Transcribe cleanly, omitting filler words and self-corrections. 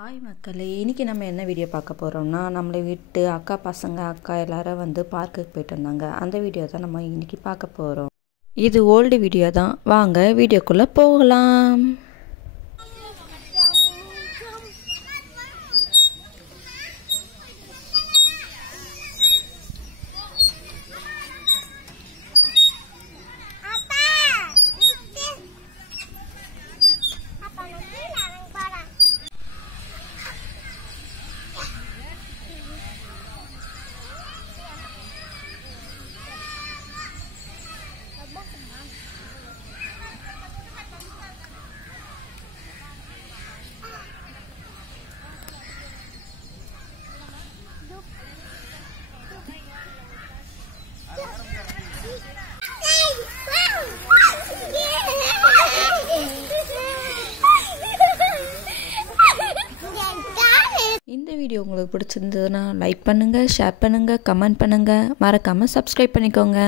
Hi மக்களே, இன்றைக்கி நம்ம என்ன வீடியோ பார்க்க போகிறோம்னா, நம்மளை விட்டு அக்கா பசங்க அக்கா எல்லாரும் வந்து பார்க்குக்கு போயிட்டு வந்தாங்க. அந்த வீடியோ தான் நம்ம இன்றைக்கி பார்க்க போகிறோம். இது ஓல்டு வீடியோ தான். வாங்க வீடியோக்குள்ளே போகலாம். இந்த வீடியோ உங்களுக்கு பிடிச்சிருந்ததுன்னா லைக் பண்ணுங்கள், ஷேர் பண்ணுங்கள், கமெண்ட் பண்ணுங்கள், மறக்காமல் சப்ஸ்கிரைப் பண்ணிக்கோங்க.